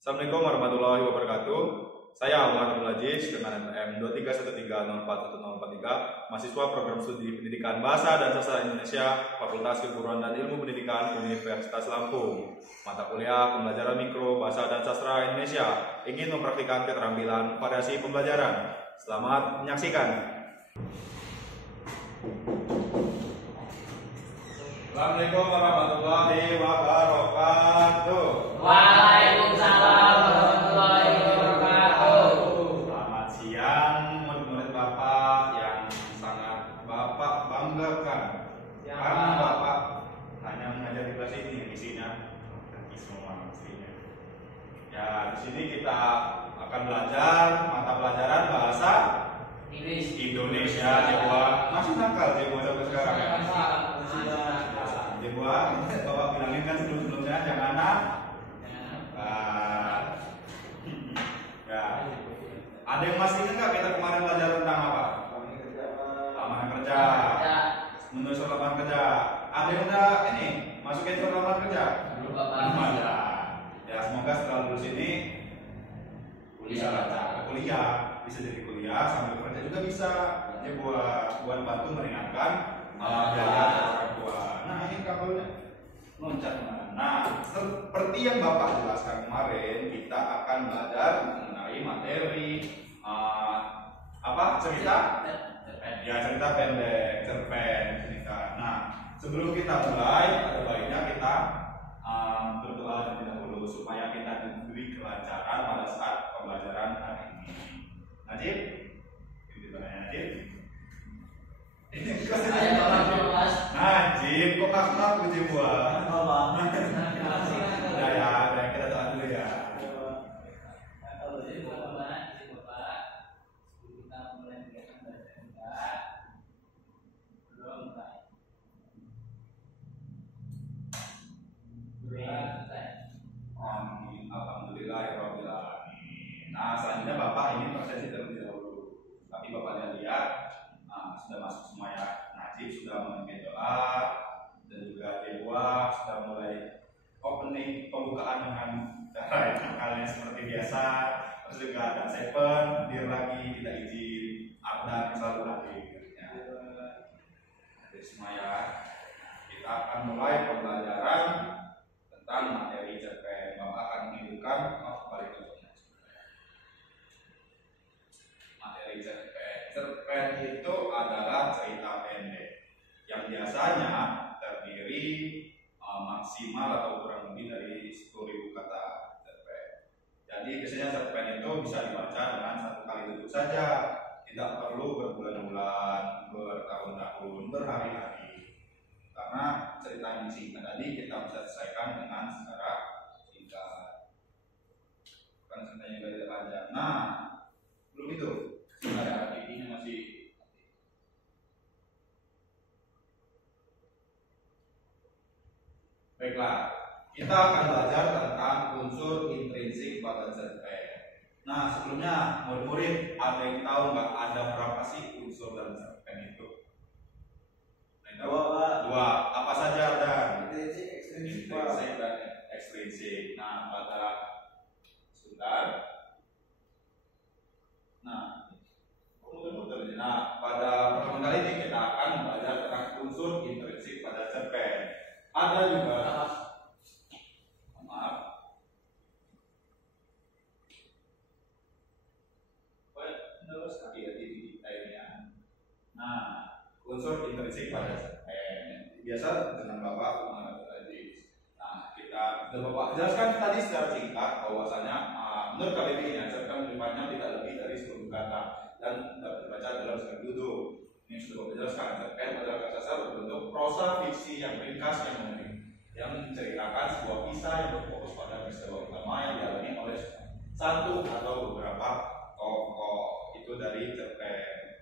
Assalamualaikum warahmatullahi wabarakatuh. Saya Umar Abdul Aziz dengan NPM 231304143, mahasiswa program studi pendidikan Bahasa dan Sastra Indonesia, Fakultas Keguruan dan Ilmu Pendidikan Universitas Lampung. Mata kuliah pembelajaran mikro Bahasa dan Sastra Indonesia ingin mempraktikkan keterampilan variasi pembelajaran. Selamat menyaksikan. Assalamualaikum warahmatullahi wabarakatuh. Waalaikumsalam warahmatullahi wabarakatuh. Selamat siang murid-murid Bapak yang sangat Bapak banggakan. Karena Bapak hanya mengajar di kelas ini, isinya semua aslinya. Ya, di sini kita akan belajar mata pelajaran bahasa Inggris Indonesia. Jebua masih nakal Jebua sampai sekarang ya. Jebua, Bapak bilangin kan sebelum-sebelumnya jangan ya. Ada yang masih ingat nggak kita kemarin belajar tentang apa? Lamaran kerja. Menulis lamaran kerja. Ada yang udah ini masukin surat lamaran kerja? Belum, Bapak. Belum ada. Ya, semoga setelah lulus ini bisa kuliah, bisa jadi kuliah sambil kerja juga bisa. Ini buat bantu meringankan biaya orang tua. Nah, ini kabelnya loncat kemana? Nah, seperti yang Bapak jelaskan kemarin, kita akan belajar mengenai materi cerita? Ya, cerita pendek, cerpen, cerita. Nah, sebelum kita mulai, ada baiknya kita berdoa terlebih dahulu supaya kita diberi kelancaran pada saat pembelajaran hari ini. Najib, Najib. Saya Bapak kelas. Najib, kok ngaku Najib buah? Udah ya, kita doa dulu ya. Jadi Bapak, kita mulai kegiatan belajar kita. Belum mulai. Amin, alhamdulillahirabbil alamin. Nah, selanjutnya Bapak ini presentasi terlebih dahulu. Tapi Bapak lihat, sudah masuk semua ya. Najib sudah memimpin doa dan juga Dewa sudah mulai opening pembukaan dengan cara yang kalian seperti biasa. Terus juga ada Seven hadir lagi, tidak izin, Abdan selalu hadir. Jadi semua ya. Kita akan mulai pembelajaran tentang materi cerpen. Bapak akan menunjukkan balik contohnya. Materi cerpen. Cerpen itu adalah cerita pendek yang biasanya terdiri maksimal atau kurang lebih dari 10.000 kata cerpen. Jadi biasanya cerpen itu bisa dibaca dengan satu kali duduk saja, tidak perlu berbulan-bulan, bertahun-tahun, berhari-hari. Karena cerita yang singkat tadi kita bisa selesaikan dengan secara singkat. Bukan ceritanya belajar panjang. Nah, belum itu. Ada ini masih. Baiklah, kita akan belajar tentang unsur intrinsik pada cerpen. Nah, sebelumnya murid-murid ada yang tahu nggak ada berapa sih unsur dalam cerpen itu? Dua. Apa saja ada? Intrinsik dan ekstrinsik. Nah, pada sebentar. Nah, pada pertemuan kali ini kita akan belajar tentang unsur intrinsik pada cerpen. Ada juga, maaf, terus hati-hati di airnya. Nah, unsur intrinsik pada cerpen biasa dengan Bapak Muhammad tadi. Nah, kita sudah Bapak jelaskan tadi secara singkat bahwasanya menurut KBBI cerpen melibatnya tidak lebih dari 10 kata dan dapat dibaca dalam sekali duduk. Ini sudah Bapak jelaskan, cerpen adalah kasar berbentuk prosa fiksi yang ringkas yang menceritakan sebuah kisah yang berfokus pada peristiwa utama yang dialami oleh satu atau beberapa tokoh. Itu dari cerpen.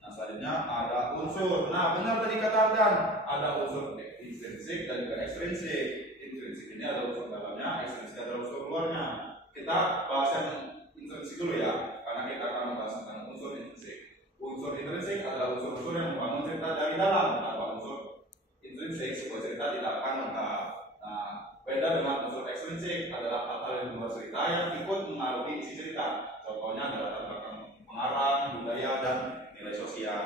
Nah, selanjutnya ada unsur. Nah, benar tadi kata Ardan, ada unsur intrinsik dan juga ekstrinsik. Intrinsik ini ada unsur dalamnya, ekstrinsik ada unsur luarnya. Kita bahas yang intrinsik dulu ya, karena kita akan membahas tentang unsur intrinsik. Unsur intrinsik adalah unsur-unsur yang membangun cerita dari dalam. Tanpa unsur intrinsik, sebuah cerita tidak akan lengkap. Nah, beda dengan unsur ekstrinsik adalah hal-hal yang di luar cerita yang tokohnya adalah latar belakang pengarang, budaya, dan nilai sosial.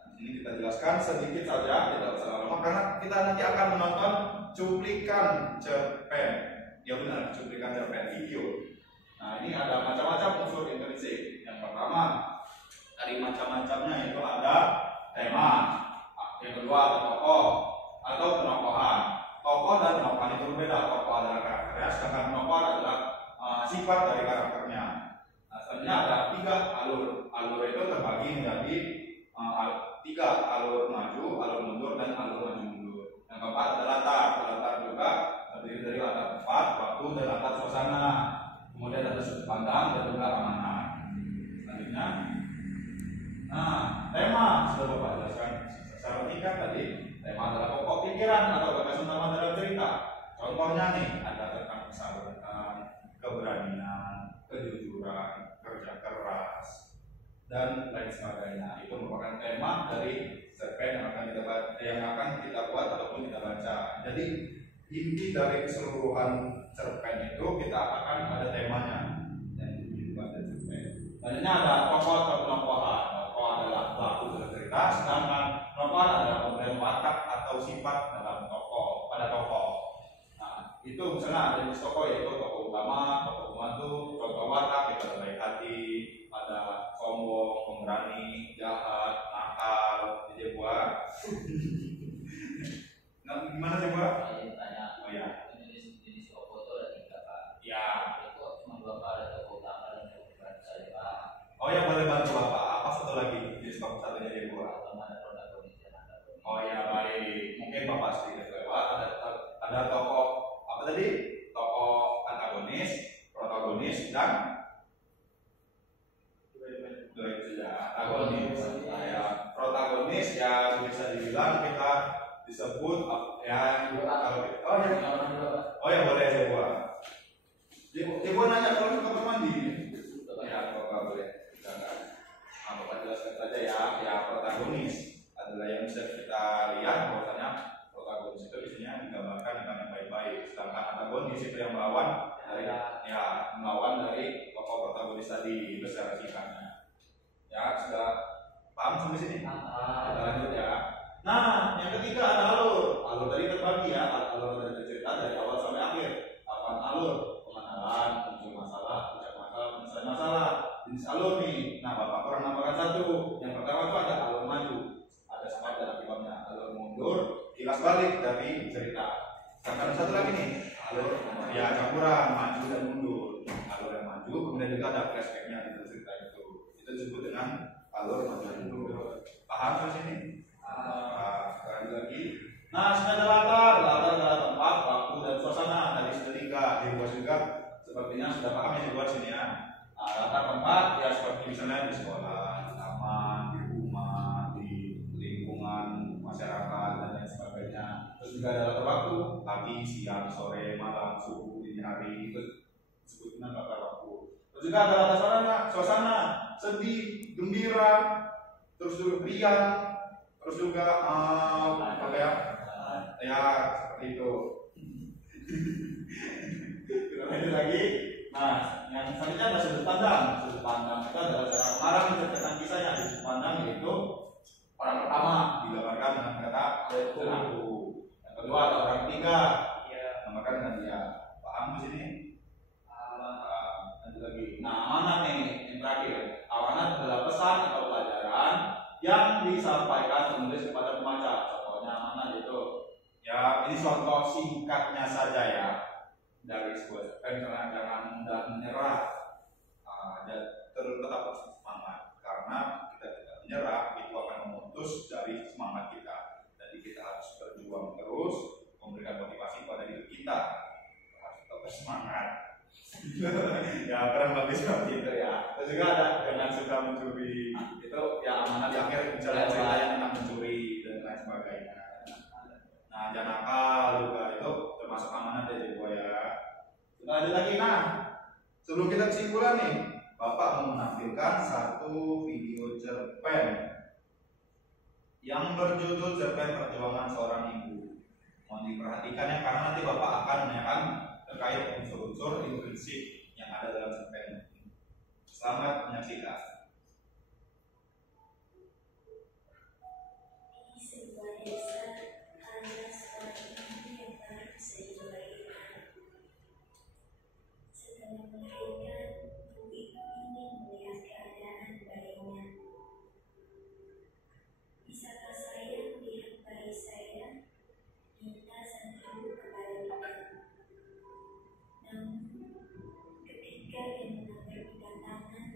Nah, ini kita jelaskan sedikit saja, tidak usah lama karena kita nanti akan menonton cuplikan cerpen. Ya benar, cuplikan cerpen video. Nah, ini ada macam-macam unsur intrinsik. Yang pertama, dari macam-macamnya itu ada tema. Yang kedua ada tokoh atau penokohan. Tokoh dan penokohan itu berbeda. Tokoh adalah karakternya, sedangkan penokohan adalah sifat dari karakternya. Nah, selanjutnya ada 3 alur. Alur itu terbagi menjadi 3 alur maju, alur mundur, dan alur maju mundur. Yang keempat ada latar. Latar juga terdiri dari latar tempat, waktu, dan latar suasana. Kemudian ada sudut pandang dan juga amanah. Selanjutnya, nah, tema sudah Bapak jelaskan secara singkat tadi. Tema adalah pokok pikiran atau gagasan utama dalam cerita. Contohnya nih, ada tentang kesabaran, keberanian, kejujuran, kerja keras, dan lain sebagainya. Itu merupakan tema dari cerpen yang akan kita buat ataupun kita baca. Jadi inti dari keseluruhan cerpen itu kita akan ada temanya yang dibuat dari cerpen. Selanjutnya ada tokoh atau penokohan. Tokoh adalah pelaku dalam cerita, sedangkan penokohan adalah pemberian watak atau sifat dalam tokoh pada tokoh. Nah, itu misalnya ada jenis tokoh yaitu tokoh utama, tokoh pembantu, contoh watak kita ada baik hati, ada sombong, pemberani, jahat, nakal, jadi buat. Nah, gimana sih buat? Oh ya. Jenis tokoh itu ada 3 Pak. Ya. Itu cuma 2 Pak, ada tokoh utama dan tokoh pembantu saya Pak. Oh ya, boleh bantu Bapak. Apa satu lagi jenis tokoh satunya dia buat? Ada protagonis dan antagonis. Oh ya, baik. Mungkin Bapak sedikit lewat. Ada tokoh apa tadi? Tokoh antagonis, protagonis, dan dua itu saja. Antagonis. Nah, ya, protagonis ya bisa dibilang kita disebut ya kalau oh ya boleh saya buat. Dia buat nanya kalau ke kamar mandi. Ya, Bapak boleh. Nah, Bapak jelaskan saja ya. Ya, protagonis adalah yang bisa kita lihat bahwasanya protagonis itu biasanya digambarkan dengan yang baik-baik. Sedangkan antagonis itu yang melawan dari tokoh protagonis tadi itu secara singkatnya. Ya, sudah paham sampai sini? Kita lanjut ya. Nah, yang ketiga ada alur. Alur tadi terbagi ya. Alur dari cerita dari awal sampai akhir. Apaan alur? Pengenalan, muncul masalah, puncak masalah, penyelesaian masalah. Jenis alur nih. Nah, Bapak kurang nambahkan satu. Yang pertama itu ada alur maju. Ada sebab dan akibatnya. Alur mundur, kilas balik dari cerita. Ada satu lagi nih. Alur ya campuran maju dan mundur. Alur yang maju, kemudian juga ada flashbacknya di cerita itu. Itu disebut dengan alur maju dan mundur. Paham di sini? Sekali lagi. Nah, sudah ada latar adalah tempat, waktu, dan suasana. Tadi sudah 3 dibuat juga. Sepertinya sudah paham yang dibuat sini ya. Latar tempat ya seperti misalnya di sekolah, di taman, di rumah, di lingkungan masyarakat dan lain sebagainya. Terus juga ada latar waktu, pagi, siang, sore, malam, subuh, dini hari. Itu disebut dengan latar waktu. Terus juga ada latar suasana, sedih, gembira, terus juga riang. Terus juga apa ya? Ya seperti itu. Kita lanjut lagi. Nah, yang selanjutnya ada sudut pandang. Sudut pandang itu adalah cara pengarang menceritakan kisahnya. Di sudut pandang yaitu orang pertama digambarkan dengan kata aku. Yang kedua ada orang ketiga. Digambarkan dengan dia. Paham di sini? Lanjut lagi. Nah, amanat nih yang terakhir. Amanat adalah pesan atau pelajaran yang disampaikan penulis kepada pembaca. Contohnya amanat itu ya ini contoh singkatnya saja ya dari sebuah cerpen. Karena jangan mudah menyerah, dan tetap semangat karena kita tidak menyerah itu akan memutus dari semangat kita. Jadi kita harus berjuang terus, memberikan motivasi pada diri kita harus tetap bersemangat. Ya kurang lebih seperti itu ya. Terus juga ada jangan suka mencuri. Itu ya amanah di akhir bicara cerita yang tentang mencuri dan lain sebagainya. Nah, jangan nakal juga itu termasuk amanah dari buaya. Kita lanjut lagi. Nah, sebelum kita kesimpulan nih, Bapak mau menampilkan satu video cerpen yang berjudul Cerpen Perjuangan Seorang Ibu. Mohon diperhatikan ya karena nanti Bapak akan menanyakan terkait unsur-unsur intrinsik yang ada dalam cerpen. Selamat menyaksikan. Di sebuah desa ada seorang ibu yang baru saja melahirkan. Setelah melahirkan, ibu itu ingin melihat keadaan bayinya. Bisakah saya melihat bayi saya? Minta sang ibu kepada bidan. Namun, ketika dia mengambil kedatangan,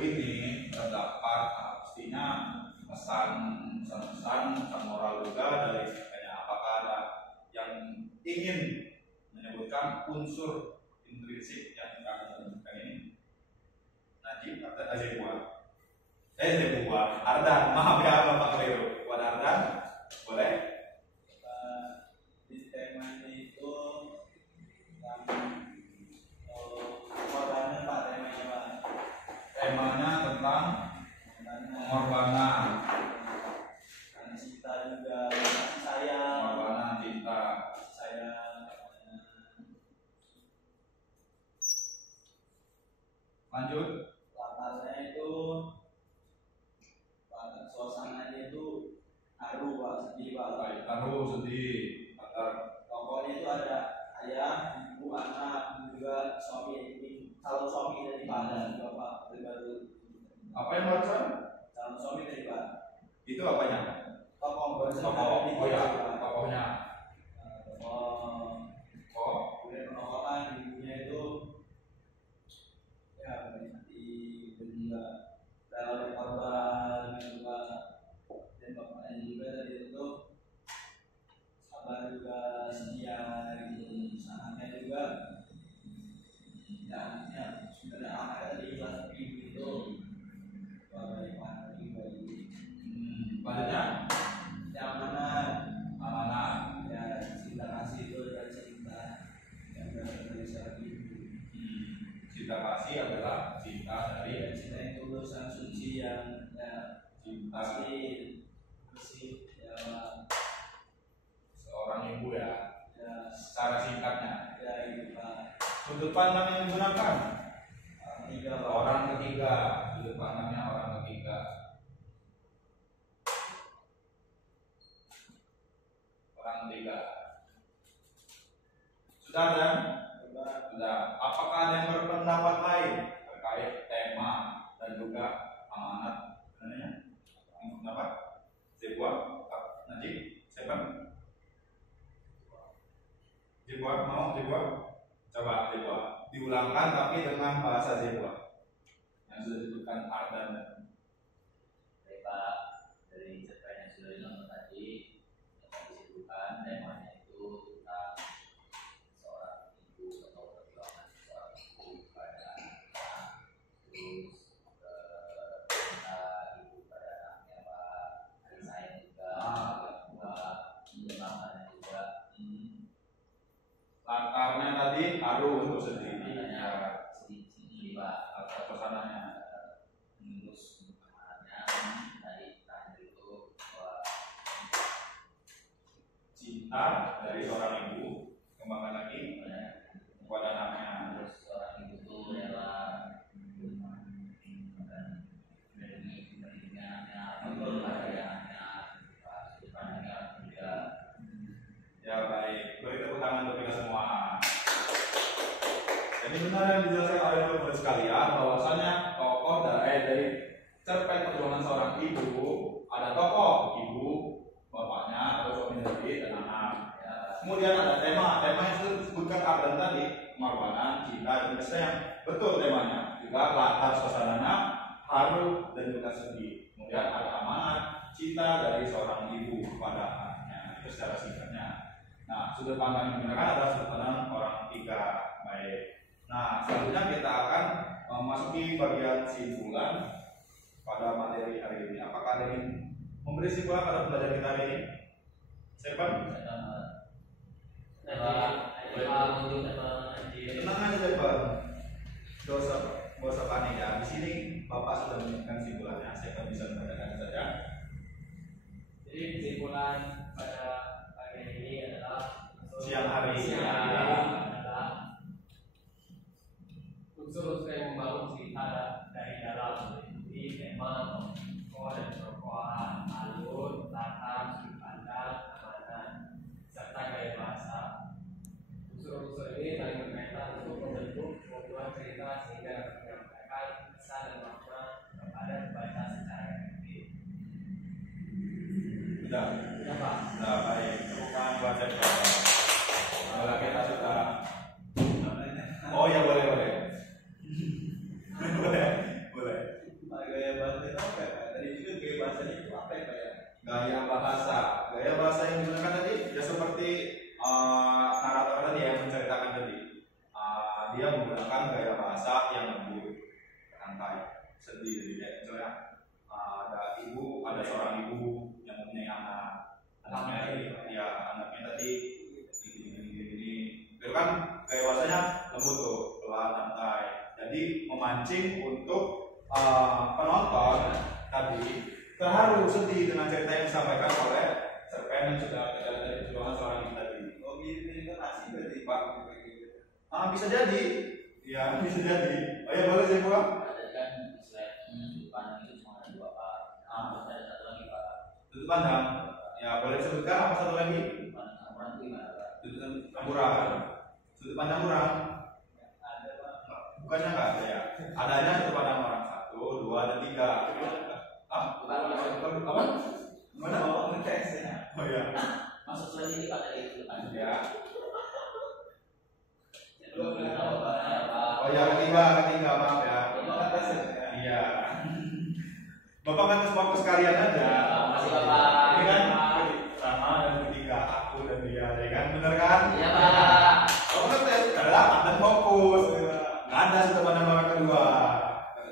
ini terdapat pastinya pesan moral juga dari kayaknya. Apakah ada yang ingin menyebutkan unsur intrinsik yang kita akan sebutkan ini? Najib atau Zebua Ardan, maaf ya Bapak keliru. Buat Ardan, boleh? Di temanya itu yang pengorbanan Pak, temanya Pak. Temanya tentang pengorbanan. Karena cinta juga, kasih sayang. Pengorbanan cinta. Kasih sayang. Lanjut. Latarnya itu, suasananya itu haru Pak, sedih Pak. Baik, taruh sedih. Tokohnya itu ada ayah, ibu, anak, juga suami, calon suami dari Pak dan juga Pak baru. Apa yang barusan? Calon suami dari Pak. Itu apanya? Tokoh Oh ya, tokohnya. Kemudian penolakan ibunya itu ya berarti juga dalam korban juga, dan bapaknya juga tadi itu sabar juga, setia, sangatnya juga ya sebenarnya anak tadi ikhlas, tapi ibu itu bagaimana juga ini Lanjutnya amanah ya, cinta kasih itu adalah cinta yang dari seorang ibu. Cinta kasih adalah cinta dari Dan cinta yang tulus dan suci yang ya cinta bersih ya seorang ibu ya. Secara singkatnya, ya itu Pak. sudut pandang yang digunakan Orang orang tiga Pak. ketiga, sudut pandangnya orang ketiga. Orang ketiga. Sudah ada? Sudah. Apakah ada yang berpendapat lain terkait tema dan juga amanat? Sebenarnya, kenapa? Zebua, Najib, siapa? Zebua, mau Zebua? Coba Zebua, diulangkan tapi dengan bahasa Zebua yang sudah disebutkan Ardan. Baik Pak, dari cerpen yang sudah dilakukan tadi yang disebutkan temanya itu tentang seorang ibu atau perjuangan seorang ibu pada anaknya, terus cinta ibu pada anaknya Pak, kasih sayang juga, penyemangatnya juga. Latarnya tadi haru untuk sedih. Makanya sedih Pak. Latar pesanannya. Terus amanatnya tadi terakhir itu bahwa Cinta dari seorang ibu, kembangkan lagi kepada anaknya. terus seorang ibu itu rela melindungi anaknya, mempelajari anaknya, sudut pandangnya juga. Ya baik, beri tepuk tangan untuk kita semua. Jadi benar yang dijelaskan oleh teman-teman sekalian bahwasanya tokoh dari cerpen perjuangan seorang ibu ada tokoh ibu, bapaknya atau suami istri dan anak. Ya. Kemudian ada tema yang sudah disebutkan Ardan tadi, pengorbanan, cinta dan kasih sayang. Betul temanya. Juga latar suasananya haru dan juga sedih. Kemudian ada amanat, cinta dari seorang ibu kepada anaknya. Itu secara singkatnya. Nah, sudut pandang yang digunakan adalah sudut pandang orang tiga. Baik. Nah, selanjutnya kita akan memasuki bagian simpulan pada materi hari ini. Apakah ada yang memberi simpulan pada pelajaran kita hari ini? Siapa? Tenang aja Pak. Gak usah panik ya. Di sini Bapak sudah memberikan simpulannya. Siapa bisa membacakan saja? Jadi kesimpulan pada pagi ini adalah Siang hari. adalah unsur-unsur yang membangun cerita dari dalam meliputi tema, tokoh dan tokohan, alur, latar, sudut pandang, amanat, serta gaya bahasa. Unsur-unsur ini saling berkaitan untuk membentuk membuat cerita sehingga dapat menyampaikan pesan dan makna kepada pembaca secara efektif. Sudah. Sudah Pak. Sudah baik. Tepuk tangan buat Siapa. Setelah kita apa ya? Tadi juga gaya bahasanya itu apa ya Pak ya? Gaya bahasa yang digunakan tadi ya seperti narator tadi yang menceritakan tadi. Dia menggunakan gaya bahasa yang lembut, santai, sedih. Ya, misalnya ada seorang ibu yang mempunyai anaknya tadi gini. Itu kan gaya bahasanya lembut tuh, pelan, santai. Jadi memancing untuk penonton tadi terharu, sedih dengan cerita yang disampaikan oleh cerpen yang sudah kita dari perjuangan seorang ibu tadi. Oh, ini nasi berarti Pak. Bisa jadi. Ya, bisa jadi. Oh ya, boleh saya buang? Ada kan istilah sudut pandang itu cuma ada 2 Pak. Terus ada satu lagi Pak. Sudut pandang. Ya, boleh disebutkan apa satu lagi? Sudut pandang campuran itu gimana Pak? Sudut pandang orang. Ada Pak. Bukannya nggak ada ya? Adanya sudut pandang orang 1, 2, dan 3. Apa? Mana? Oh ya. Masuk lagi ini Pak dari sudut pandang. Ya. Oh ya, ketiga maaf ya. Iya. Bapak kan fokus kalian aja. Masih Bapak. Ini kan sama dan ketiga, aku dan dia, ya kan? Bener kan? Iya Pak. Kalau ngetes adalah dan fokus. Nggak ada sudut pandang orang kedua.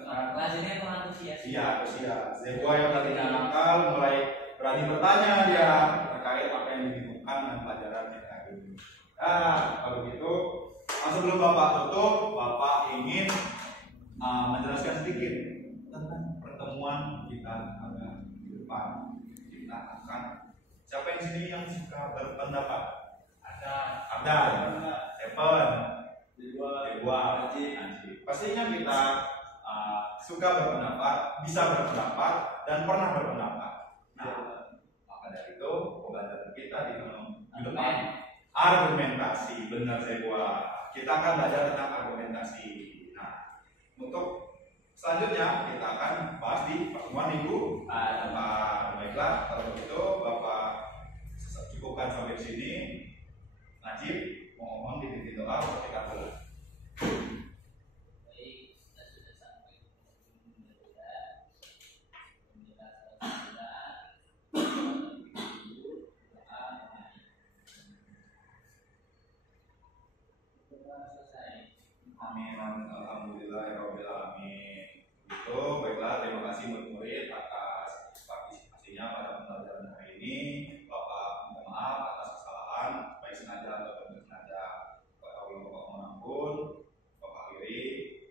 Kelas ini emang antusias. Iya, antusias. Zebua yang tadinya nakal mulai berani bertanya dia terkait apa yang dibingungkan dengan pelajaran yang tadi. Kalau gitu, sebelum Bapak tutup, Bapak ingin menjelaskan sedikit tentang pertemuan kita pada di depan. Kita akan siapa yang sini yang suka berpendapat? Ada, Seven, Dua, Najib. Pastinya kita suka berpendapat, bisa berpendapat, dan pernah berpendapat. Nah, maka dari itu pembelajaran kita di depan argumentasi, benar saya buat. Kita akan belajar tentang argumentasi. Nah, untuk selanjutnya kita akan bahas di pertemuan minggu depan. Baiklah, kalau begitu Bapak cukupkan sampai di sini. Najib mau ngomong di titik doa untuk kita pulang. Amin, alhamdulillahirabbil alamin. Itu baiklah, terima kasih murid-murid atas partisipasinya pada pembelajaran hari ini. Bapak minta maaf atas kesalahan, baik sengaja atau tidak sengaja. Bapak mohon ampun. Bapak akhiri.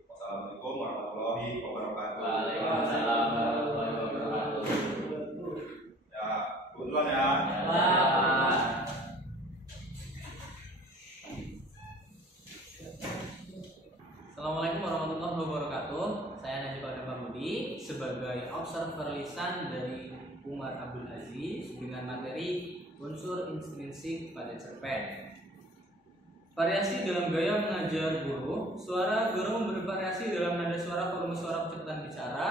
Wassalamualaikum warahmatullahi wabarakatuh. Waalaikumsalam warahmatullahi wabarakatuh. Ya, kebetulan ya. Assalamualaikum warahmatullahi wabarakatuh. Saya Najib Budi sebagai observer lisan dari Umar Abdul Aziz dengan materi unsur intrinsik pada cerpen. Variasi dalam gaya mengajar guru. Suara guru bervariasi dalam nada suara, volume suara, kecepatan bicara.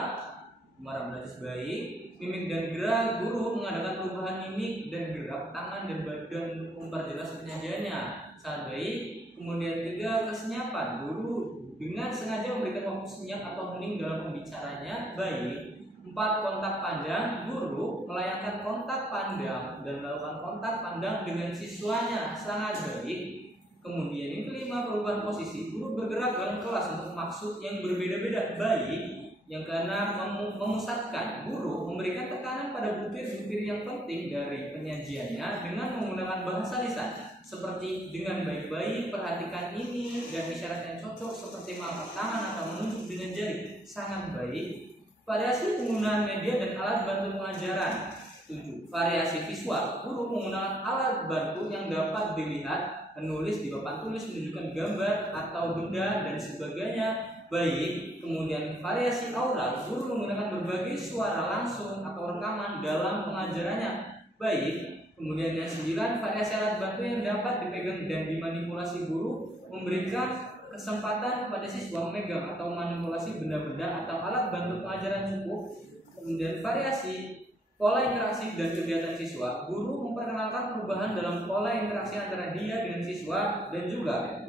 Umar Abdul Aziz baik. Mimik dan gerak guru mengadakan perubahan mimik dan gerak tangan dan badan untuk memperjelas penyajiannya. Sangat baik. Kemudian 3, kesenyapan guru dengan sengaja memberikan waktu senyap atau hening dalam pembicaranya. Baik. 4, kontak pandang guru melayangkan kontak pandang dan melakukan kontak pandang dengan siswanya. Sangat baik. Kemudian yang kelima, perubahan posisi guru bergerak dalam kelas untuk maksud yang berbeda-beda. Baik. Yang keenam, memusatkan guru memberikan tekanan pada butir-butir yang penting dari penyajiannya dengan menggunakan bahasa lisan seperti dengan baik-baik, perhatikan ini, dan isyarat yang cocok seperti mengangkat tangan atau menunjuk dengan jari. Sangat baik. Variasi penggunaan media dan alat bantu pengajaran. 7. Variasi visual. Guru menggunakan alat bantu yang dapat dilihat, menulis di papan tulis, menunjukkan gambar atau benda dan sebagainya. Baik. Kemudian variasi aural. Guru menggunakan berbagai suara langsung atau rekaman dalam pengajarannya. Baik. Kemudian yang 9, variasi alat bantu yang dapat dipegang dan dimanipulasi guru, memberikan kesempatan kepada siswa memegang atau manipulasi benda-benda atau alat bantu pengajaran cukup. Kemudian variasi pola interaksi dan kegiatan siswa, guru memperkenalkan perubahan dalam pola interaksi antara dia dengan siswa dan juga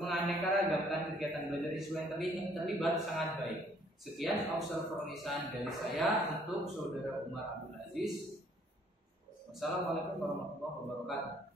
menganeka-ragamkan kegiatan belajar siswa yang terlibat. Sangat baik. Sekian observer lisan dari saya untuk saudara Umar Abdul Aziz. Wassalamualaikum warahmatullahi wabarakatuh.